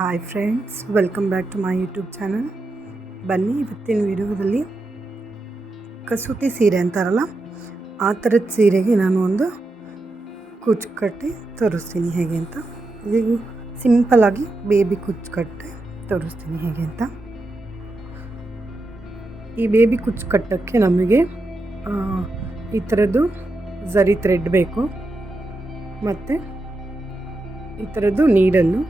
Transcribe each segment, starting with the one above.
Hi friends, welcome back to my YouTube channel. ಬನ್ನಿ, ಇವತ್ತಿನ ವಿಡಿಯೋದಲ್ಲಿ ಕಸೂತಿ ಸೀರೆ ಅಂತಾರಲ್ಲ ಆ ಥರದ ಸೀರೆಗೆ ನಾನು ಒಂದು ಕುಚ್ಚು ಕಟ್ಟಿ ತೋರಿಸ್ತೀನಿ ಹೇಗೆ ಅಂತ. ಇದು ಸಿಂಪಲ್ಲಾಗಿ ಬೇಬಿ ಕುಚ್ಚು ಕಟ್ಟಿ ತೋರಿಸ್ತೀನಿ ಹೇಗೆ ಅಂತ. ಈ ಬೇಬಿ ಕುಚ್ಚು ಕಟ್ಟೋಕ್ಕೆ ನಮಗೆ ಈ ಥರದ್ದು ಝರಿ ಥ್ರೆಡ್ ಬೇಕು, ಮತ್ತು ಈ ಥರದ್ದು ನೀಡಲ್ಲು,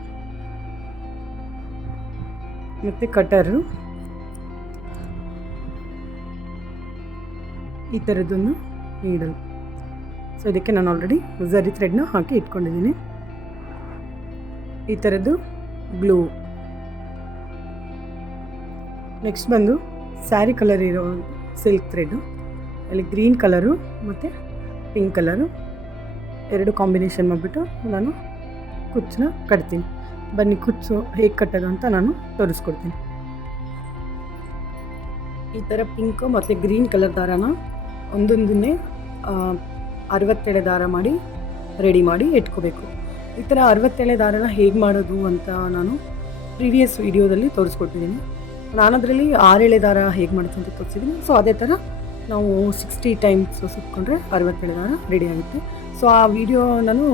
ಮತ್ತು ಕಟರು, ಈ ಥರದ್ದೊಂದು ನೀಡಲ್. ಸೊ ಇದಕ್ಕೆ ನಾನು ಆಲ್ರೆಡಿ ಝರಿ ಥ್ರೆಡ್ನ ಹಾಕಿ ಇಟ್ಕೊಂಡಿದ್ದೀನಿ. ಈ ಥರದ್ದು ಗ್ಲೂ. ನೆಕ್ಸ್ಟ್ ಬಂದು ಸ್ಯಾರಿ ಕಲರ್ ಇರೋ ಸಿಲ್ಕ್ ಥ್ರೆಡ್ಡು, ಅಲ್ಲಿ ಗ್ರೀನ್ ಕಲರು ಮತ್ತು ಪಿಂಕ್ ಕಲರು ಎರಡು ಕಾಂಬಿನೇಷನ್ ಮಾಡಿಬಿಟ್ಟು ನಾನು ಕುಚ್ಚನ್ನ ಕಟ್ತೀನಿ. ಬನ್ನಿ, ಕುಚ್ಚು ಹೇಗೆ ಕಟ್ಟೋದು ಅಂತ ನಾನು ತೋರಿಸ್ಕೊಡ್ತೀನಿ. ಈ ಥರ ಪಿಂಕು ಮತ್ತು ಗ್ರೀನ್ ಕಲರ್ ದಾರಾನ ಒಂದೊಂದನ್ನೇ 60 ಎಳೆ ದಾರ ಮಾಡಿ ರೆಡಿ ಮಾಡಿ ಇಟ್ಕೋಬೇಕು. ಈ ಥರ 60 ಎಳೆ ದಾರನ ಹೇಗೆ ಮಾಡೋದು ಅಂತ ನಾನು ಪ್ರೀವಿಯಸ್ ವಿಡಿಯೋದಲ್ಲಿ ತೋರಿಸ್ಕೊಟ್ಟಿದ್ದೀನಿ. ನಾನು ಅದರಲ್ಲಿ 6 ಎಳೆ ದಾರ ಹೇಗೆ ಮಾಡೋದು ಅಂತ ತೋರಿಸಿದ್ದೀನಿ. ಸೊ ಅದೇ ಥರ ನಾವು 60 ಟೈಮ್ಸ್ ಸುತ್ಕೊಂಡ್ರೆ 60 ಎಳೆ ದಾರ ರೆಡಿ ಆಗುತ್ತೆ. ಸೊ ಆ ವಿಡಿಯೋ ನಾನು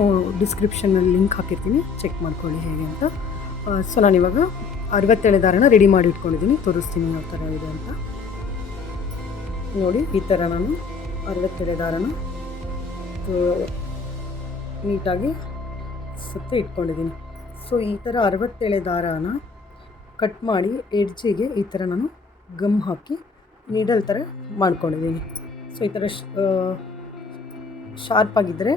ಡಿಸ್ಕ್ರಿಪ್ಷನಲ್ಲಿ ಲಿಂಕ್ ಹಾಕಿರ್ತೀನಿ, ಚೆಕ್ ಮಾಡ್ಕೊಳ್ಳಿ ಹೇಗೆ ಅಂತ. ಸೊ ನಾನಿವಾಗ 60 ಎಳೆ ದಾರನ ರೆಡಿ ಮಾಡಿ ಇಟ್ಕೊಂಡಿದ್ದೀನಿ, ತೋರಿಸ್ತೀನಿ ಯಾವ ಥರ ಇದೆ ಅಂತ. ನೋಡಿ, ಈ ಥರ ನಾನು 60 ಎಳೆ ದಾರನ ನೀಟಾಗಿ ಸುತ್ತಿ ಇಟ್ಕೊಂಡಿದ್ದೀನಿ. ಸೊ ಈ ಥರ 60 ಎಳೆ ದಾರನ ಕಟ್ ಮಾಡಿ ಎಡ್ಜಿಗೆ ಈ ಥರ ನಾನು ಗಮ್ ಹಾಕಿ ನೀಡಲ್ ಥರ ಮಾಡ್ಕೊಂಡಿದ್ದೀನಿ. ಸೊ ಈ ಥರ ಶಾರ್ಪಾಗಿದ್ದರೆ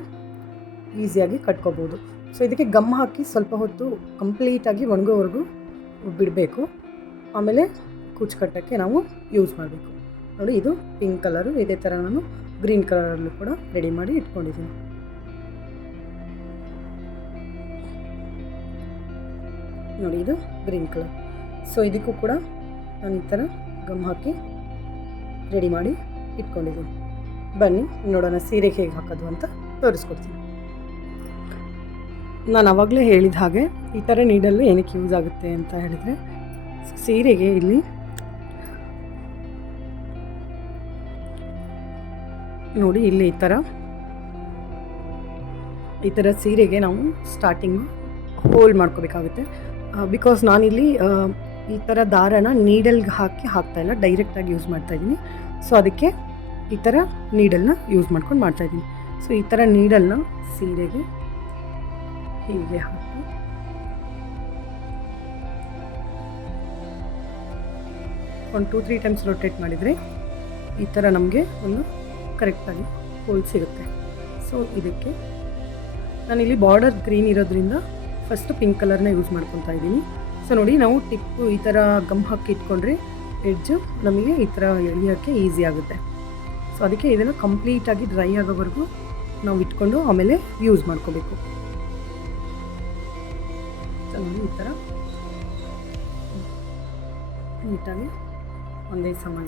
ಈಸಿಯಾಗಿ ಕಟ್ಕೋಬೋದು. ಸೊ ಇದಕ್ಕೆ ಗಮ್ ಹಾಕಿ ಸ್ವಲ್ಪ ಹೊತ್ತು ಕಂಪ್ಲೀಟಾಗಿ ಒಣಗೋವರೆಗೂ ಬಿಡಬೇಕು. ಆಮೇಲೆ ಕುಚ್ಚು ಕಟ್ಟೋಕ್ಕೆ ನಾವು ಯೂಸ್ ಮಾಡಬೇಕು. ನೋಡಿ, ಇದು ಪಿಂಕ್ ಕಲರು. ಇದೇ ಥರ ನಾನು ಗ್ರೀನ್ ಕಲರಲ್ಲೂ ಕೂಡ ರೆಡಿ ಮಾಡಿ ಇಟ್ಕೊಂಡಿದ್ದೀನಿ. ನೋಡಿ, ಇದು ಗ್ರೀನ್ ಕಲರ್. ಸೊ ಇದಕ್ಕೂ ಕೂಡ ನಾನು ಈ ಥರ ಗಮ್ ಹಾಕಿ ರೆಡಿ ಮಾಡಿ ಇಟ್ಕೊಂಡಿದ್ದೀನಿ. ಬನ್ನಿ ನೋಡೋಣ ಸೀರೆಗೆ ಹೇಗೆ ಹಾಕೋದು ಅಂತ ತೋರಿಸ್ಕೊಡ್ತೀನಿ. ನಾನು ಆವಾಗಲೇ ಹೇಳಿದ ಹಾಗೆ ಈ ಥರ ನೀಡಲು ಏನಕ್ಕೆ ಯೂಸ್ ಆಗುತ್ತೆ ಅಂತ ಹೇಳಿದರೆ, ಸೀರೆಗೆ ಇಲ್ಲಿ ನೋಡಿ, ಇಲ್ಲಿ ಈ ಥರ ಸೀರೆಗೆ ನಾವು ಸ್ಟಾರ್ಟಿಂಗು ಹೋಲ್ ಮಾಡ್ಕೋಬೇಕಾಗುತ್ತೆ. ಬಿಕಾಸ್ ನಾನಿಲ್ಲಿ ಈ ಥರ ದಾರನ ನೀಡಲ್ಗೆ ಹಾಕ್ತಾಯಿಲ್ಲ, ಡೈರೆಕ್ಟಾಗಿ ಯೂಸ್ ಮಾಡ್ತಾಯಿದ್ದೀನಿ. ಸೊ ಅದಕ್ಕೆ ಈ ಥರ ನೀಡಲ್ನ ಯೂಸ್ ಮಾಡ್ಕೊಂಡು ಮಾಡ್ತಾಯಿದ್ದೀನಿ. ಸೊ ಈ ಥರ ನೀಡಲ್ನ ಸೀರೆಗೆ ಹೀಗೆ ಹಾಕಿ ಒಂದು 2-3 ಟೈಮ್ಸ್ ರೊಟೇಟ್ ಮಾಡಿದರೆ ಈ ಥರ ನಮಗೆ ಒಂದು ಕರೆಕ್ಟಾಗಿ ಹೋಲ್ ಸಿಗುತ್ತೆ. ಸೊ ಇದಕ್ಕೆ ನಾನಿಲ್ಲಿ ಬಾರ್ಡರ್ ಗ್ರೀನ್ ಇರೋದ್ರಿಂದ ಫಸ್ಟು ಪಿಂಕ್ ಕಲರ್ನ ಯೂಸ್ ಮಾಡ್ಕೊತಾ ಇದ್ದೀನಿ. ಸೊ ನೋಡಿ, ನಾವು ಟಿಪ್ಪು ಈ ಥರ ಗಮ್ ಹಾಕಿ ಇಟ್ಕೊಂಡ್ರೆ ಎಡ್ಜು ನಮಗೆ ಈ ಥರ ಎಳಿಯೋಕ್ಕೆ ಈಸಿ ಆಗುತ್ತೆ. ಸೊ ಅದಕ್ಕೆ ಇದನ್ನು ಕಂಪ್ಲೀಟಾಗಿ ಡ್ರೈ ಆಗೋವರೆಗೂ ನಾವು ಇಟ್ಕೊಂಡು ಆಮೇಲೆ ಯೂಸ್ ಮಾಡ್ಕೋಬೇಕು. ಸೊ ನೋಡಿ, ಈ ಥರ ನೀಟಾಗಿ ಒಂದೇ ಸಮಾನ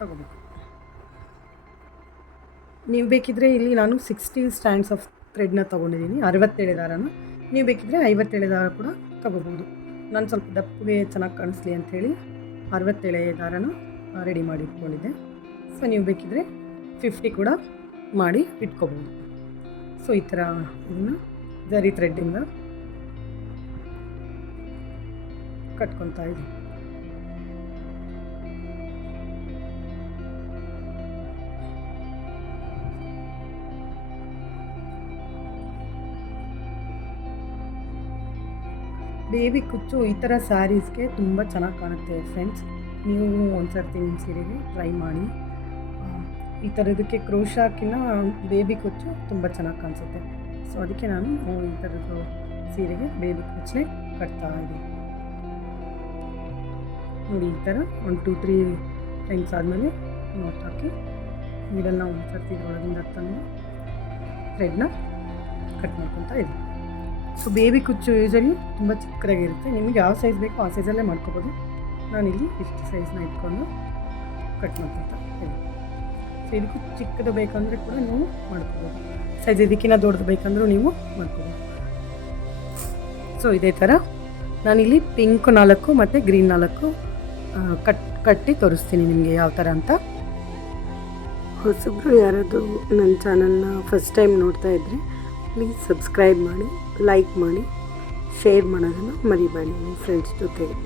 ತಗೋಬೇಕು. ನೀವು ಬೇಕಿದ್ದರೆ ಇಲ್ಲಿ ನಾನು 60 ಸ್ಟ್ಯಾಂಡ್ಸ್ ಆಫ್ ಥ್ರೆಡ್ನ ತೊಗೊಂಡಿದ್ದೀನಿ, 60 ಎಳೆ ದಾರನ. ನೀವು ಬೇಕಿದ್ದರೆ 50 ಎಳೆ ದಾರ ಕೂಡ ತೊಗೋಬೋದು. ನಾನು ಸ್ವಲ್ಪ ದಪ್ಪಗೆ ಚೆನ್ನಾಗಿ ಕಾಣಿಸ್ಲಿ ಅಂಥೇಳಿ 60 ಎಳೆ ದಾರನ ರೆಡಿ ಮಾಡಿ ಇಟ್ಕೊಂಡಿದ್ದೆ. ಸೊ ನೀವು ಬೇಕಿದ್ದರೆ 50 ಕೂಡ ಮಾಡಿ ಇಟ್ಕೋಬೋದು. ಸೊ ಈ ಥರ ಇದನ್ನು ಝರಿ ಥ್ರೆಡ್ಡಿಂದ ಕಟ್ಕೊತಾ ಇದ್ದೀನಿ. ಬೇಬಿ ಕುಚ್ಚು ಈ ಥರ ಸ್ಯಾರೀಸ್ಗೆ ತುಂಬ ಚೆನ್ನಾಗಿ ಕಾಣುತ್ತೆ ಫ್ರೆಂಡ್ಸ್. ನೀವು ಒಂದು ಸರ್ತಿ ನಿಮ್ಮ ಸೀರೆಗೆ ಟ್ರೈ ಮಾಡಿ. ಈ ಥರದಕ್ಕೆ ಕ್ರೋಶಾಕಿನ ಬೇಬಿ ಕುಚ್ಚು ತುಂಬ ಚೆನ್ನಾಗಿ ಕಾಣಿಸುತ್ತೆ. ಸೊ ಅದಕ್ಕೆ ನಾನು ಈ ಥರದ್ದು ಸೀರೆಗೆ ಬೇಬಿ ಕುಚ್ಚೇ ಕಟ್ತಾ ಇದ್ದೀನಿ. ನೋಡಿ, ಈ ಥರ ಒಂದು 2-3 ಟೈಮ್ಸ್ ಆದಮೇಲೆ ನೋಟ್ ಹಾಕಿ ನೀಡಲ್ನ ಒಂದು ಸರ್ತಿ ಒಳಗಿಂದ ತಂದು ಥ್ರೆಡ್ನ ಕಟ್ ಮಾಡ್ಕೊತಾ ಇದ್ದೀನಿ. ಸೊ ಬೇಬಿ ಕುಚ್ಚು ಯೂಸಲಿ ತುಂಬ ಚಿಕ್ಕದಾಗಿರುತ್ತೆ. ನಿಮಗೆ ಯಾವ ಸೈಜ್ ಬೇಕೋ ಆ ಸೈಜಲ್ಲೇ ಮಾಡ್ಕೋಬೋದು. ನಾನಿಲ್ಲಿ ಇಷ್ಟು ಸೈಜ್ನ ಇಟ್ಕೊಂಡು ಕಟ್ ಮಾಡ್ಕೊತಾ ಇದ್ದೀನಿ. ಸೊ ಇದಕ್ಕೂ ಚಿಕ್ಕದು ಬೇಕಂದರೆ ಕೂಡ ನೀವು ಮಾಡ್ಕೋಬೋದು, ಸೈಜ್ ಇದಕ್ಕಿಂತ ದೊಡ್ಡದು ಬೇಕಂದ್ರೂ ನೀವು ಮಾಡ್ಕೋಬೋದು. ಸೊ ಸೊ ಇದೇ ಥರ ನಾನಿಲ್ಲಿ ಪಿಂಕ್ 4 ಮತ್ತು ಗ್ರೀನ್ 4 ಕಟ್ಟಿ ತೋರಿಸ್ತೀನಿ ನಿಮಗೆ ಯಾವ ಥರ ಅಂತ. ಹೊಸಬ್ರು ಯಾರಾದರೂ ನನ್ನ ಚಾನಲ್ನ ಫಸ್ಟ್ ಟೈಮ್ ನೋಡ್ತಾ ಇದ್ದರೆ ಪ್ಲೀಸ್ ಸಬ್ಸ್ಕ್ರೈಬ್ ಮಾಡಿ, ಲೈಕ್ ಮಾಡಿ, ಶೇರ್ ಮಾಡೋದನ್ನು ಮರಿಬೇಡಿ ನಿಮ್ಮ ಫ್ರೆಂಡ್ಸ್ ಜೊತೆಗೆ.